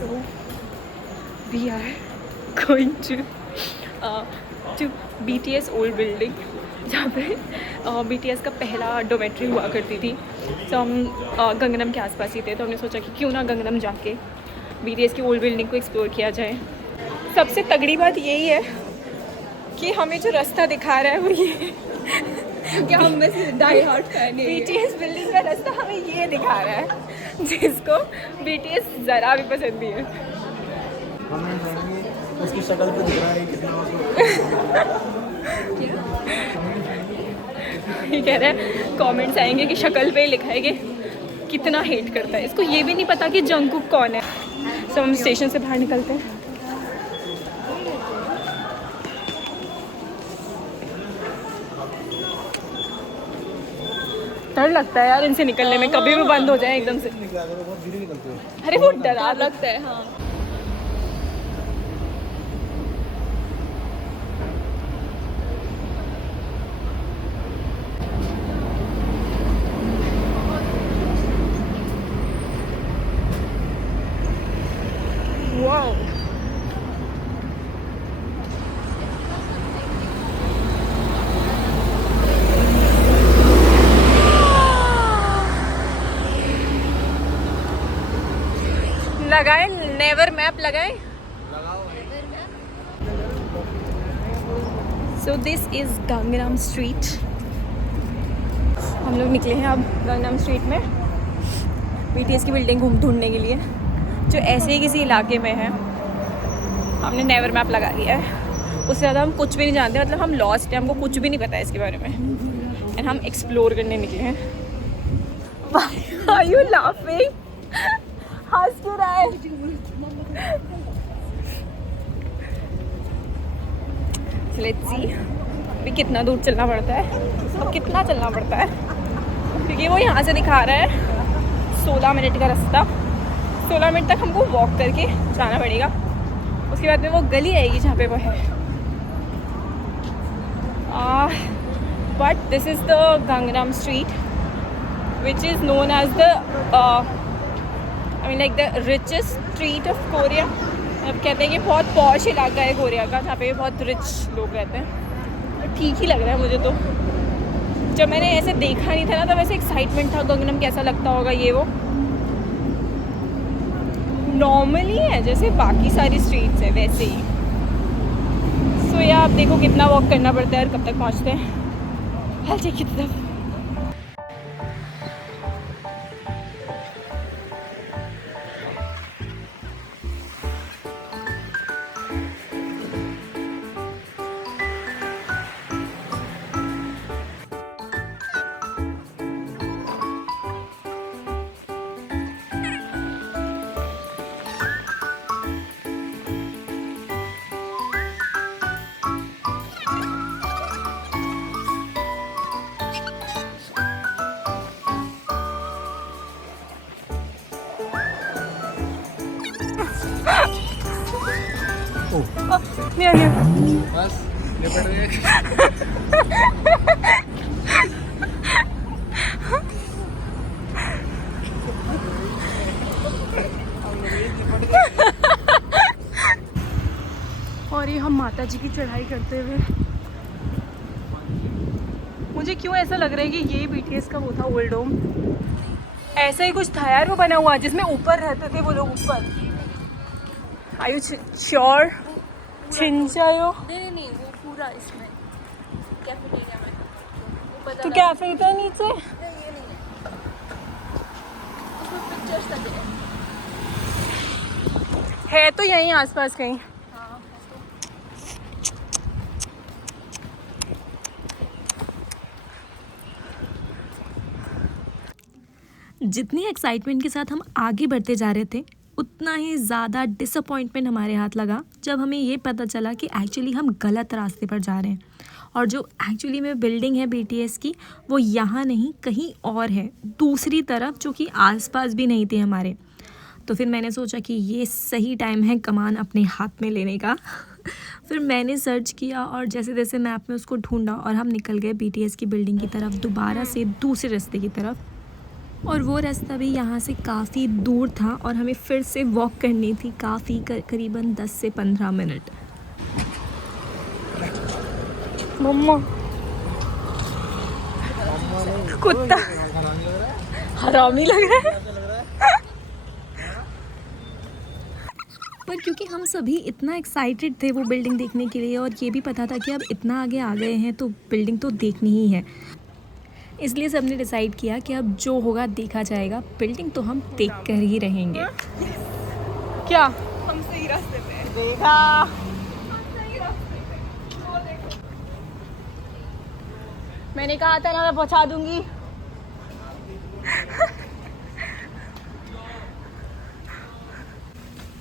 So we are going to BTS old building, जहाँ पे BTS का पहला डोमेट्री हुआ करती थी। तो हम गंगनम के आसपास ही थे, तो हमने सोचा कि क्यों ना गंगनम जाके BTS की ओल्ड बिल्डिंग को एक्सप्लोर किया जाए। सबसे तगड़ी बात यही है कि हमें जो रास्ता दिखा रहा है वो ये क्या हम में से डाई हार्ट फैन है। BTS बिल्डिंग का रास्ता हमें ये दिखा रहा है, जिसको BTS ज़रा भी पसंद नहीं है। उसकी शक्ल पे दिख रहा है कितना ये कह रहे हैं कमेंट्स आएंगे कि शक्ल पे ही लिखा है कि कितना हेट करता है। इसको ये भी नहीं पता कि जंगकुक कौन है। सब हम स्टेशन से बाहर निकलते हैं। डर लगता है यार इनसे निकलने में, कभी भी बंद हो जाए एकदम से। बहुत धीरे निकलते हो। अरे वो डरा लगता है। हाँ वाओ, लगाए नेवर मैप लगाए। So this is Gangnam street. हम लोग निकले हैं अब गंगनम स्ट्रीट में BTS की बिल्डिंग ढूंढने के लिए, जो ऐसे ही किसी इलाके में है। हमने नेवर मैप लगा लिया है। उससे ज़्यादा हम कुछ भी नहीं जानते, मतलब हम लॉस्ट हैं, हमको कुछ भी नहीं पता है इसके बारे में। एंड हम एक्सप्लोर करने निकले हैं। Why are you laughing? हंस क्यों रहा है? Let's see अभी कितना दूर चलना पड़ता है और कितना चलना पड़ता है, क्योंकि वो यहाँ से दिखा रहा है 16 मिनट का रास्ता। 16 मिनट तक हमको वॉक करके जाना पड़ेगा। उसके बाद में वो गली आएगी जहाँ पे वो है। But this is the Gangnam street which is known as the like the richest street of Korea. अब कहते हैं कि बहुत पॉश इलाका है कोरिया का, जहाँ पे बहुत रिच लोग रहते हैं। ठीक ही लग रहा है मुझे तो। जब मैंने ऐसे देखा नहीं था ना, तब वैसे एक्साइटमेंट था गंगनम कैसा लगता होगा ये वो। नॉर्मली है जैसे बाकी सारी स्ट्रीट्स है वैसे ही। सो या आप देखो कितना वॉक करना पड़ता है और कब तक पहुँचते हैं। हल चेक की तरफ बस ये पड़ रही है। और ये हम माता जी की चढ़ाई करते हुए, मुझे क्यों ऐसा लग रहा है कि ये BTS का वो था ओल्ड होम। ऐसा ही कुछ था यार वो बना हुआ, जिसमें ऊपर रहते थे वो लोग ऊपर। Are you sure? छिंचायो नहीं वो पूरा इसमें कैफेटेरिया में वो पता तो कैफे था नीचे। ये नहीं है, उसमें पिक्चर्स लगे है तो यहीं आसपास कहीं। हाँ जितनी एक्साइटमेंट के साथ हम आगे बढ़ते जा रहे थे, उतना ही ज़्यादा डिसअपॉइंटमेंट हमारे हाथ लगा जब हमें ये पता चला कि एक्चुअली हम गलत रास्ते पर जा रहे हैं, और जो एक्चुअली में बिल्डिंग है BTS की वो यहाँ नहीं कहीं और है, दूसरी तरफ, जो कि आसपास भी नहीं थे हमारे। तो फिर मैंने सोचा कि ये सही टाइम है कमान अपने हाथ में लेने का। फिर मैंने सर्च किया और जैसे जैसे मैप में उसको ढूंढा और हम निकल गए BTS की बिल्डिंग की तरफ, दोबारा से दूसरे रास्ते की तरफ। और वो रास्ता भी यहाँ से काफ़ी दूर था और हमें फिर से वॉक करनी थी काफ़ी करीबन 10 से 15 मिनट। मम्मा कुत्ता हरामी लग रहा है। पर क्योंकि हम सभी इतना एक्साइटेड थे वो बिल्डिंग देखने के लिए और ये भी पता था कि अब इतना आगे आ गए हैं तो बिल्डिंग तो देखनी ही है, इसलिए सबने डिसाइड किया कि अब जो होगा देखा जाएगा, बिल्डिंग तो हम देख कर ही रहेंगे। क्या हम सही रास्ते पे हैं? देखा मैंने कहा था ना मैं पहुंचा दूंगी।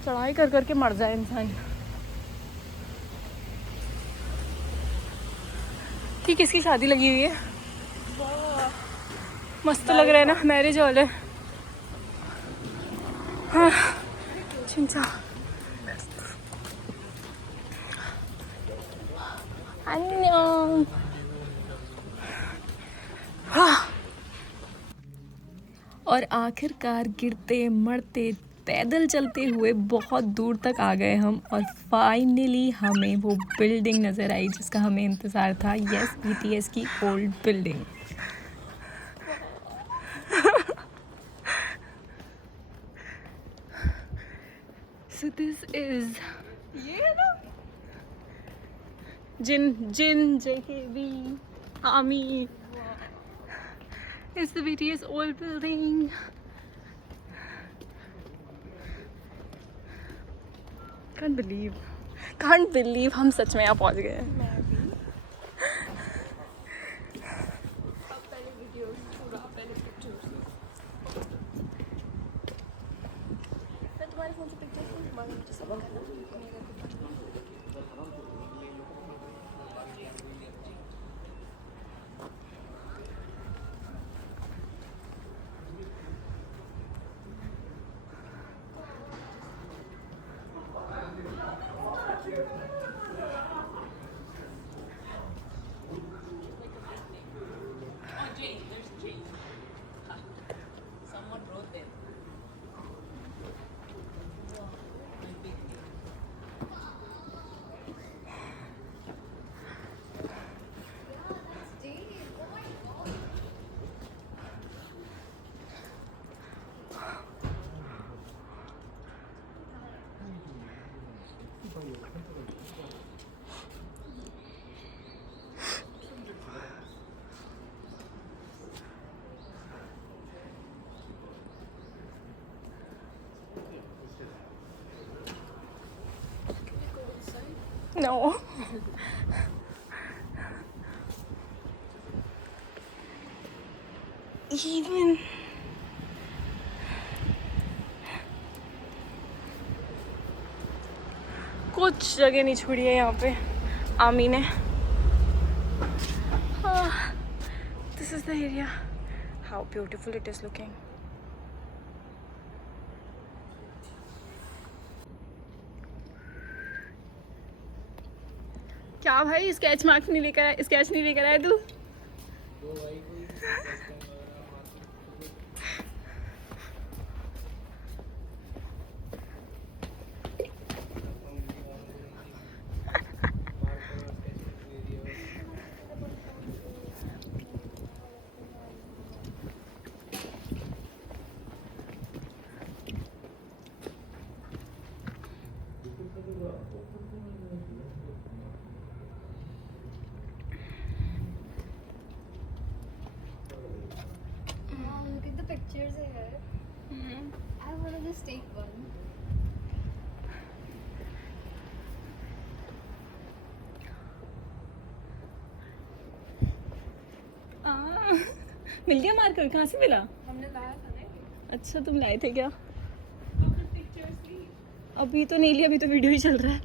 चढ़ाई कर करके मर जाए इंसान। कि किसकी शादी लगी हुई है? मस्त लग रहा है ना, मैरिज हॉल है। हाँ चिंचा अन्य और आखिरकार गिरते मरते पैदल चलते हुए बहुत दूर तक आ गए हम और फाइनली हमें वो बिल्डिंग नज़र आई जिसका हमें इंतज़ार था। यस, BTS की old building. So this is ये है ना जिन JKB army is the BTS old building. Can't believe हम सच में यहाँ पहुँच गए हैं। No. Even कुछ जगह नहीं छोड़ी है यहाँ पे आमी ने। This is the area. How beautiful it is looking. क्या भाई स्केच मार्क नहीं लेकर आया, स्केच नहीं लेकर आया तू? Look at the pictures here. I want to just take one. मिल गया मार्कर? कहाँ से मिला? हमने लाया था ना। अच्छा तुम लाए थे क्या? अभी तो नहीं लिया, अभी तो वीडियो ही चल रहा है।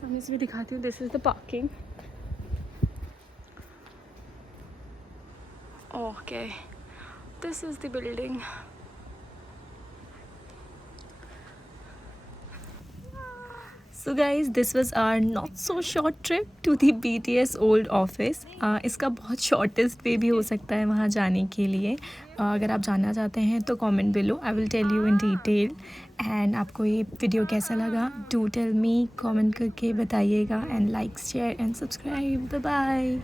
सामने से भी दिखाती हूँ। This is the parking. Okay, this is the building. So guys this was our not so short trip to the BTS old office. इसका बहुत शॉर्टेस्ट वे भी हो सकता है वहाँ जाने के लिए। अगर आप जानना चाहते हैं तो comment below, I will tell you in detail. And आपको ये वीडियो कैसा लगा, डू टेल मी, कमेंट करके बताइएगा। And like, share and subscribe. Bye bye.